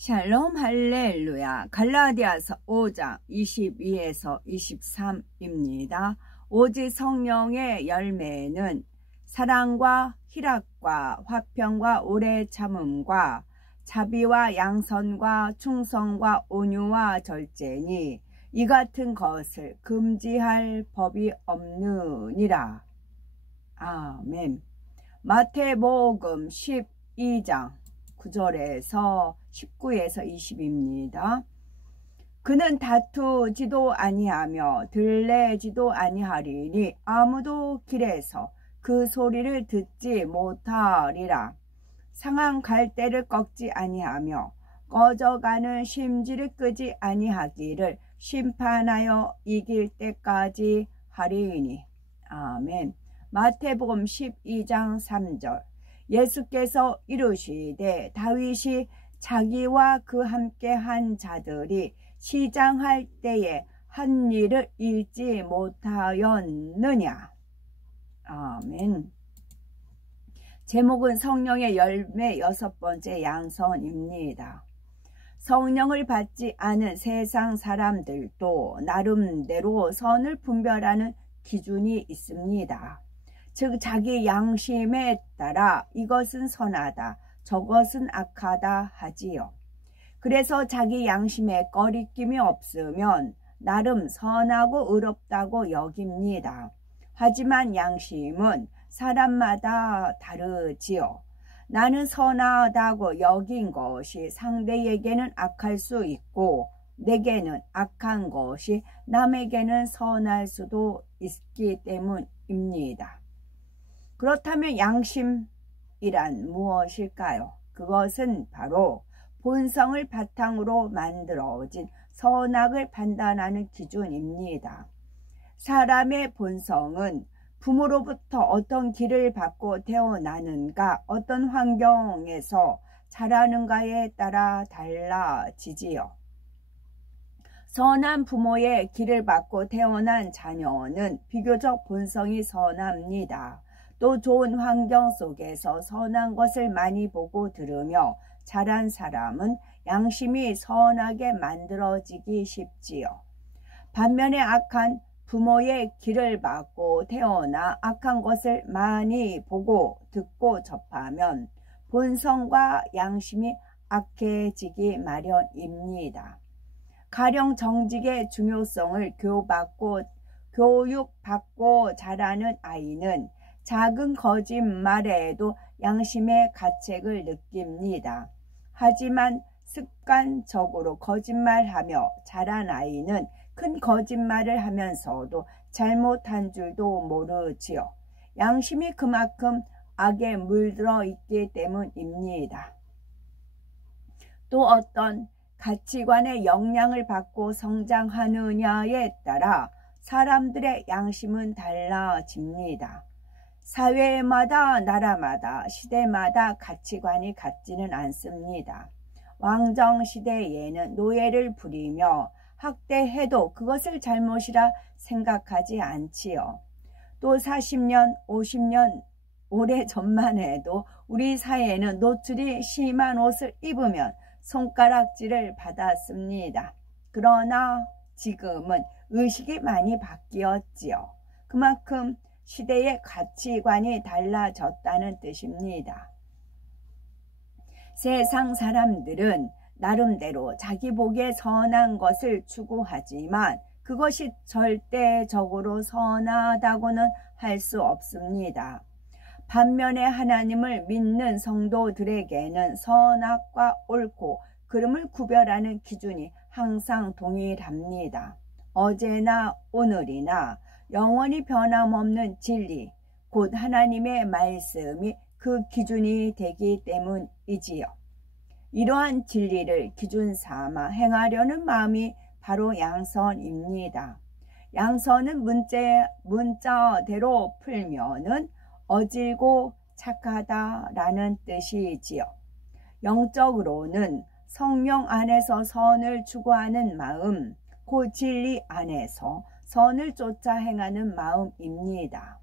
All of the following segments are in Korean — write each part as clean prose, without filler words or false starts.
샬롬 할렐루야. 갈라디아서 5장 22에서 23입니다. 오직 성령의 열매는 사랑과 희락과 화평과 오래 참음과 자비와 양선과 충성과 온유와 절제니 이 같은 것을 금지할 법이 없느니라. 아멘. 마태복음 12장 9절에서 19에서 20입니다. 그는 다투지도 아니하며 들레지도 아니하리니 아무도 길에서 그 소리를 듣지 못하리라. 상한 갈대를 꺾지 아니하며 꺼져가는 심지를 끄지 아니하기를 심판하여 이길 때까지 하리니. 아멘. 마태복음 12장 3절. 예수께서 이르시되 다윗이 자기와 그 함께 한 자들이 시장할 때에 한 일을 잊지 못하였느냐. 아멘. 제목은 성령의 열매 6번째 양선입니다. 성령을 받지 않은 세상 사람들도 나름대로 선을 분별하는 기준이 있습니다. 즉 자기 양심에 따라 이것은 선하다, 저것은 악하다 하지요. 그래서 자기 양심에 꺼리낌이 없으면 나름 선하고 의롭다고 여깁니다. 하지만 양심은 사람마다 다르지요. 나는 선하다고 여긴 것이 상대에게는 악할 수 있고 내게는 악한 것이 남에게는 선할 수도 있기 때문입니다. 그렇다면 양심이란 무엇일까요? 그것은 바로 본성을 바탕으로 만들어진 선악을 판단하는 기준입니다. 사람의 본성은 부모로부터 어떤 길을 받고 태어나는가, 어떤 환경에서 자라는가에 따라 달라지지요. 선한 부모의 길을 받고 태어난 자녀는 비교적 본성이 선합니다. 또 좋은 환경 속에서 선한 것을 많이 보고 들으며 자란 사람은 양심이 선하게 만들어지기 쉽지요. 반면에 악한 부모의 길을 받고 태어나 악한 것을 많이 보고 듣고 접하면 본성과 양심이 악해지기 마련입니다. 가령 정직의 중요성을 교육받고 자라는 아이는 작은 거짓말에도 양심의 가책을 느낍니다. 하지만 습관적으로 거짓말하며 자란 아이는 큰 거짓말을 하면서도 잘못한 줄도 모르지요. 양심이 그만큼 악에 물들어 있기 때문입니다. 또 어떤 가치관의 영향을 받고 성장하느냐에 따라 사람들의 양심은 달라집니다. 사회마다, 나라마다, 시대마다 가치관이 같지는 않습니다. 왕정시대에는 노예를 부리며 학대해도 그것을 잘못이라 생각하지 않지요. 또 40년, 50년 오래전만 해도 우리 사회는 노출이 심한 옷을 입으면 손가락질을 받았습니다. 그러나 지금은 의식이 많이 바뀌었지요. 그만큼 시대의 가치관이 달라졌다는 뜻입니다. 세상 사람들은 나름대로 자기 보기에 선한 것을 추구하지만 그것이 절대적으로 선하다고는 할 수 없습니다. 반면에 하나님을 믿는 성도들에게는 선악과 옳고 그름을 구별하는 기준이 항상 동일합니다. 어제나 오늘이나 영원히 변함없는 진리, 곧 하나님의 말씀이 그 기준이 되기 때문이지요. 이러한 진리를 기준 삼아 행하려는 마음이 바로 양선입니다. 양선은 문자대로 풀면은 어질고 착하다라는 뜻이지요. 영적으로는 성령 안에서 선을 추구하는 마음, 그 진리 안에서 선을 쫓아 행하는 마음입니다.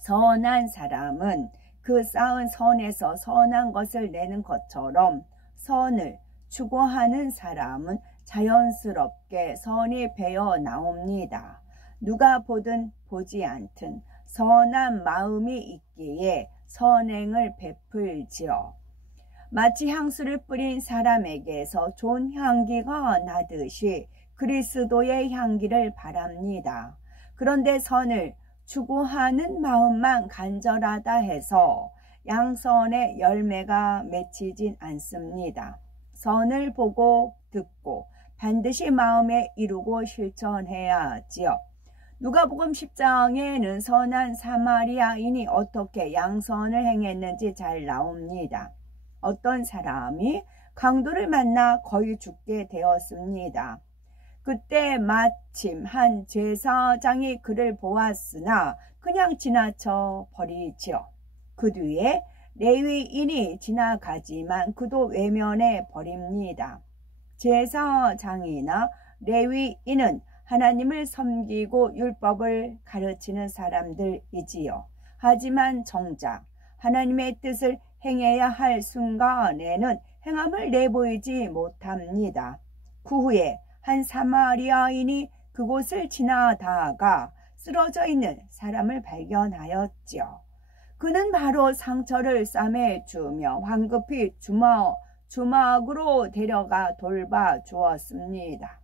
선한 사람은 그 쌓은 선에서 선한 것을 내는 것처럼 선을 추구하는 사람은 자연스럽게 선이 배어 나옵니다. 누가 보든 보지 않든 선한 마음이 있기에 선행을 베풀지요. 마치 향수를 뿌린 사람에게서 좋은 향기가 나듯이 그리스도의 향기를 바랍니다. 그런데 선을 추구하는 마음만 간절하다 해서 양선의 열매가 맺히진 않습니다. 선을 보고 듣고 반드시 마음에 이루고 실천해야지요. 누가복음 10장에는 선한 사마리아인이 어떻게 양선을 행했는지 잘 나옵니다. 어떤 사람이 강도를 만나 거의 죽게 되었습니다. 그때 마침 한 제사장이 그를 보았으나 그냥 지나쳐 버리지요. 그 뒤에 레위인이 지나가지만 그도 외면해 버립니다. 제사장이나 레위인은 하나님을 섬기고 율법을 가르치는 사람들이지요. 하지만 정작 하나님의 뜻을 행해야 할 순간에는 행함을 내보이지 못합니다. 그 후에 한 사마리아인이 그곳을 지나다가 쓰러져 있는 사람을 발견하였지요. 그는 바로 상처를 싸매주며 황급히 주막으로 데려가 돌봐주었습니다.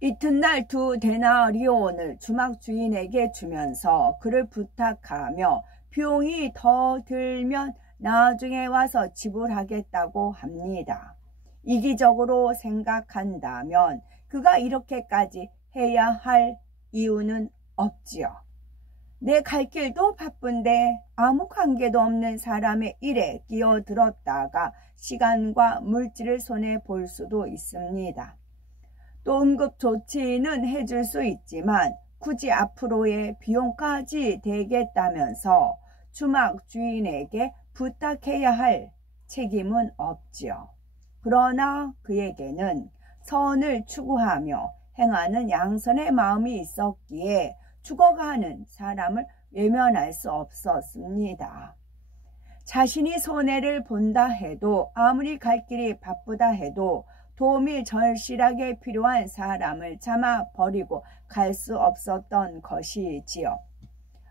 이튿날 2데나리온을 주막 주인에게 주면서 그를 부탁하며 비용이 더 들면 나중에 와서 지불하겠다고 합니다. 이기적으로 생각한다면 그가 이렇게까지 해야 할 이유는 없지요. 내 갈 길도 바쁜데 아무 관계도 없는 사람의 일에 끼어들었다가 시간과 물질을 손해볼 수도 있습니다. 또 응급조치는 해줄 수 있지만 굳이 앞으로의 비용까지 대겠다면서 주막 주인에게 부탁해야 할 책임은 없지요. 그러나 그에게는 선을 추구하며 행하는 양선의 마음이 있었기에 죽어가는 사람을 외면할 수 없었습니다. 자신이 손해를 본다 해도 아무리 갈 길이 바쁘다 해도 도움이 절실하게 필요한 사람을 참아 버리고 갈 수 없었던 것이지요.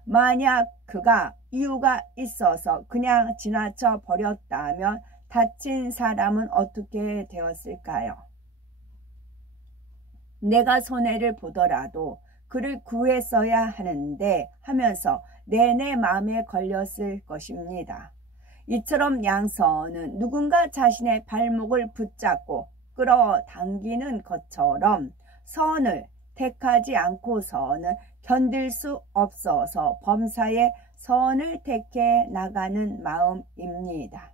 만약 그가 이유가 있어서 그냥 지나쳐 버렸다면 다친 사람은 어떻게 되었을까요? 내가 손해를 보더라도 그를 구했어야 하는데 하면서 내내 마음에 걸렸을 것입니다. 이처럼 양선은 누군가 자신의 발목을 붙잡고 끌어당기는 것처럼 선을 택하지 않고서는 견딜 수 없어서 범사에 선을 택해 나가는 마음입니다.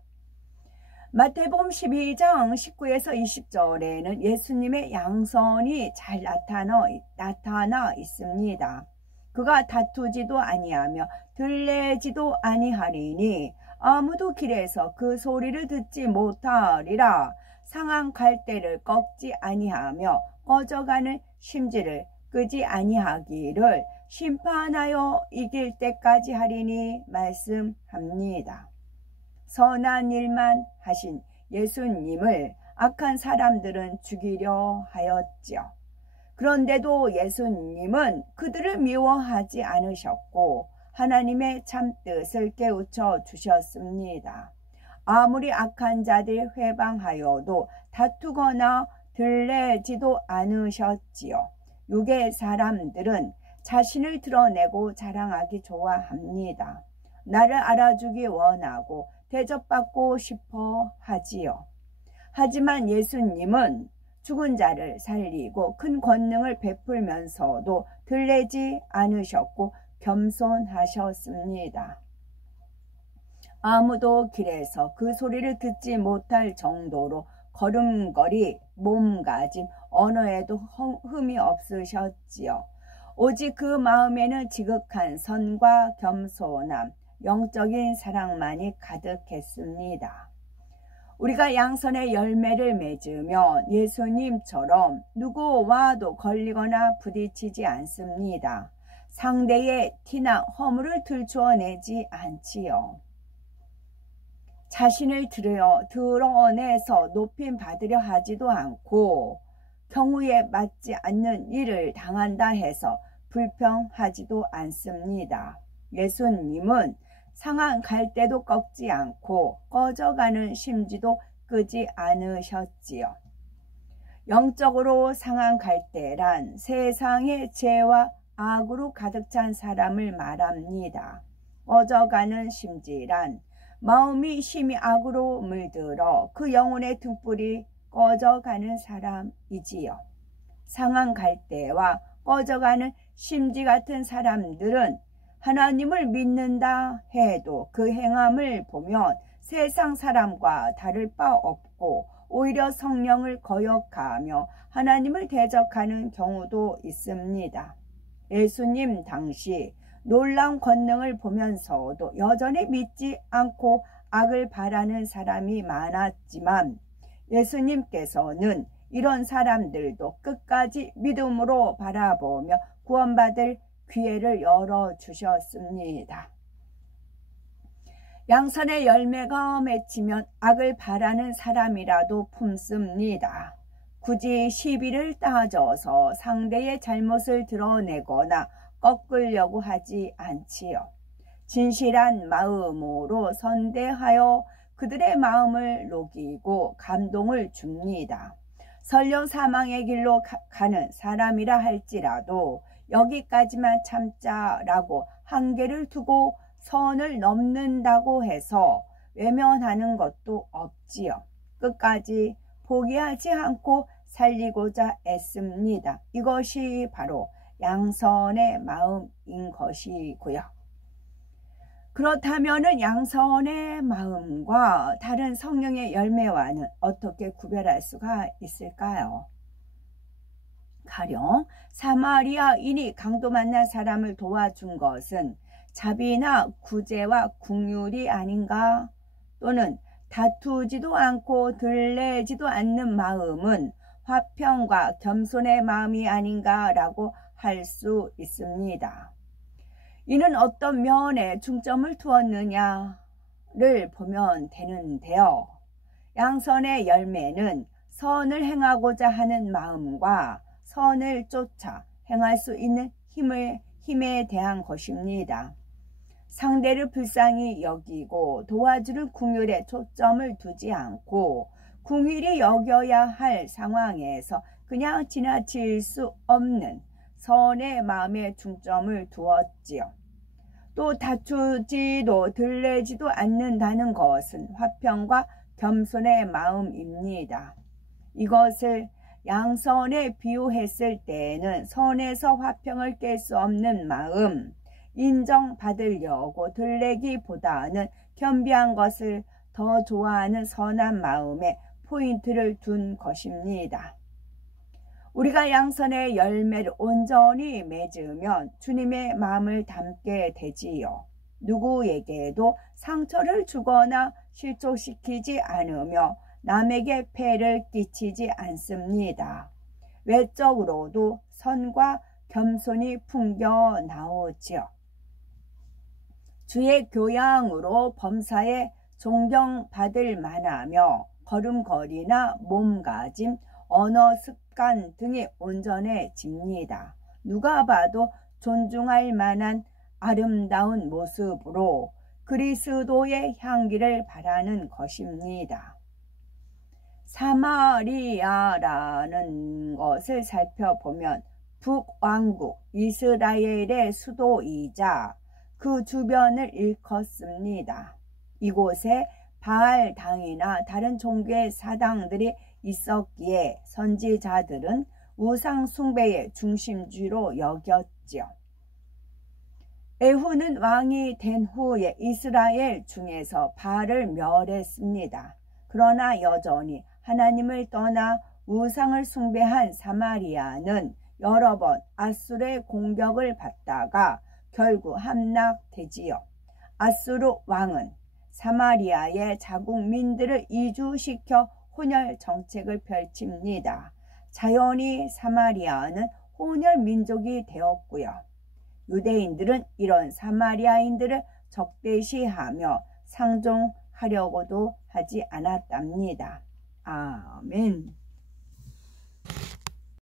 마태복음 12장 19에서 20절에는 예수님의 양선이 잘 나타나 있습니다. 그가 다투지도 아니하며 들레지도 아니하리니 아무도 길에서 그 소리를 듣지 못하리라. 상한 갈대를 꺾지 아니하며 꺼져가는 심지를 끄지 아니하기를 심판하여 이길 때까지 하리니 말씀합니다. 선한 일만 하신 예수님을 악한 사람들은 죽이려 하였지요. 그런데도 예수님은 그들을 미워하지 않으셨고 하나님의 참뜻을 깨우쳐 주셨습니다. 아무리 악한 자들이 회방하여도 다투거나 들레지도 않으셨지요. 육의 사람들은 자신을 드러내고 자랑하기 좋아합니다. 나를 알아주기 원하고 대접받고 싶어 하지요. 하지만 예수님은 죽은 자를 살리고 큰 권능을 베풀면서도 들레지 않으셨고 겸손하셨습니다. 아무도 길에서 그 소리를 듣지 못할 정도로 걸음걸이, 몸가짐, 언어에도 흠이 없으셨지요. 오직 그 마음에는 지극한 선과 겸손함, 영적인 사랑만이 가득했습니다. 우리가 양선의 열매를 맺으면 예수님처럼 누구와도 걸리거나 부딪히지 않습니다. 상대의 티나 허물을 들추어내지 않지요. 자신을 드러내서 높임 받으려 하지도 않고 경우에 맞지 않는 일을 당한다 해서 불평하지도 않습니다. 예수님은 상한 갈대도 꺾지 않고 꺼져가는 심지도 끄지 않으셨지요. 영적으로 상한 갈대란 세상의 죄와 악으로 가득 찬 사람을 말합니다. 꺼져가는 심지란 마음이 심히 악으로 물들어 그 영혼의 등불이 꺼져가는 사람이지요. 상한 갈대와 꺼져가는 심지 같은 사람들은 하나님을 믿는다 해도 그 행함을 보면 세상 사람과 다를 바 없고 오히려 성령을 거역하며 하나님을 대적하는 경우도 있습니다. 예수님 당시 놀라운 권능을 보면서도 여전히 믿지 않고 악을 바라는 사람이 많았지만 예수님께서는 이런 사람들도 끝까지 믿음으로 바라보며 구원받을 기회를 열어주셨습니다. 양선의 열매가 맺히면 악을 바라는 사람이라도 품습니다. 굳이 시비를 따져서 상대의 잘못을 드러내거나 꺾으려고 하지 않지요. 진실한 마음으로 선대하여 그들의 마음을 녹이고 감동을 줍니다. 설령 사망의 길로 가는 사람이라 할지라도 여기까지만 참자라고 한계를 두고 선을 넘는다고 해서 외면하는 것도 없지요. 끝까지 포기하지 않고 살리고자 애씁니다. 이것이 바로 양선의 마음인 것이고요. 그렇다면 양선의 마음과 다른 성령의 열매와는 어떻게 구별할 수가 있을까요? 가령 사마리아인이 강도 만난 사람을 도와준 것은 자비나 구제와 긍휼이 아닌가? 또는 다투지도 않고 들레지도 않는 마음은 화평과 겸손의 마음이 아닌가라고 할 수 있습니다. 이는 어떤 면에 중점을 두었느냐를 보면 되는데요. 양선의 열매는 선을 행하고자 하는 마음과 선을 쫓아 행할 수 있는 힘에 대한 것입니다. 상대를 불쌍히 여기고 도와주는 긍휼에 초점을 두지 않고 긍휼히 여겨야 할 상황에서 그냥 지나칠 수 없는 선의 마음에 중점을 두었지요. 또 다투지도 들레지도 않는다는 것은 화평과 겸손의 마음입니다. 이것을 양선에 비유했을 때에는 선에서 화평을 깰 수 없는 마음, 인정받으려고 들레기보다는 겸비한 것을 더 좋아하는 선한 마음에 포인트를 둔 것입니다. 우리가 양선의 열매를 온전히 맺으면 주님의 마음을 담게 되지요. 누구에게도 상처를 주거나 실족시키지 않으며 남에게 폐를 끼치지 않습니다. 외적으로도 선과 겸손이 풍겨 나오지요. 주의 교양으로 범사에 존경받을 만하며 걸음걸이나 몸가짐, 언어 습관 등이 온전해집니다. 누가 봐도 존중할 만한 아름다운 모습으로 그리스도의 향기를 바라는 것입니다. 사마리아라는 것을 살펴보면 북왕국 이스라엘의 수도이자 그 주변을 일컫습니다. 이곳에 바알당이나 다른 종교의 사당들이 있었기에 선지자들은 우상 숭배의 중심지로 여겼지요. 에후는 왕이 된 후에 이스라엘 중에서 바알을 멸했습니다. 그러나 여전히 하나님을 떠나 우상을 숭배한 사마리아는 여러 번 아수르의 공격을 받다가 결국 함락되지요. 아수르 왕은 사마리아의 자국민들을 이주시켜 혼혈 정책을 펼칩니다. 자연히 사마리아는 혼혈 민족이 되었고요. 유대인들은 이런 사마리아인들을 적대시하며 상종하였습니다. 하려고도 하지 않았답니다. 아멘.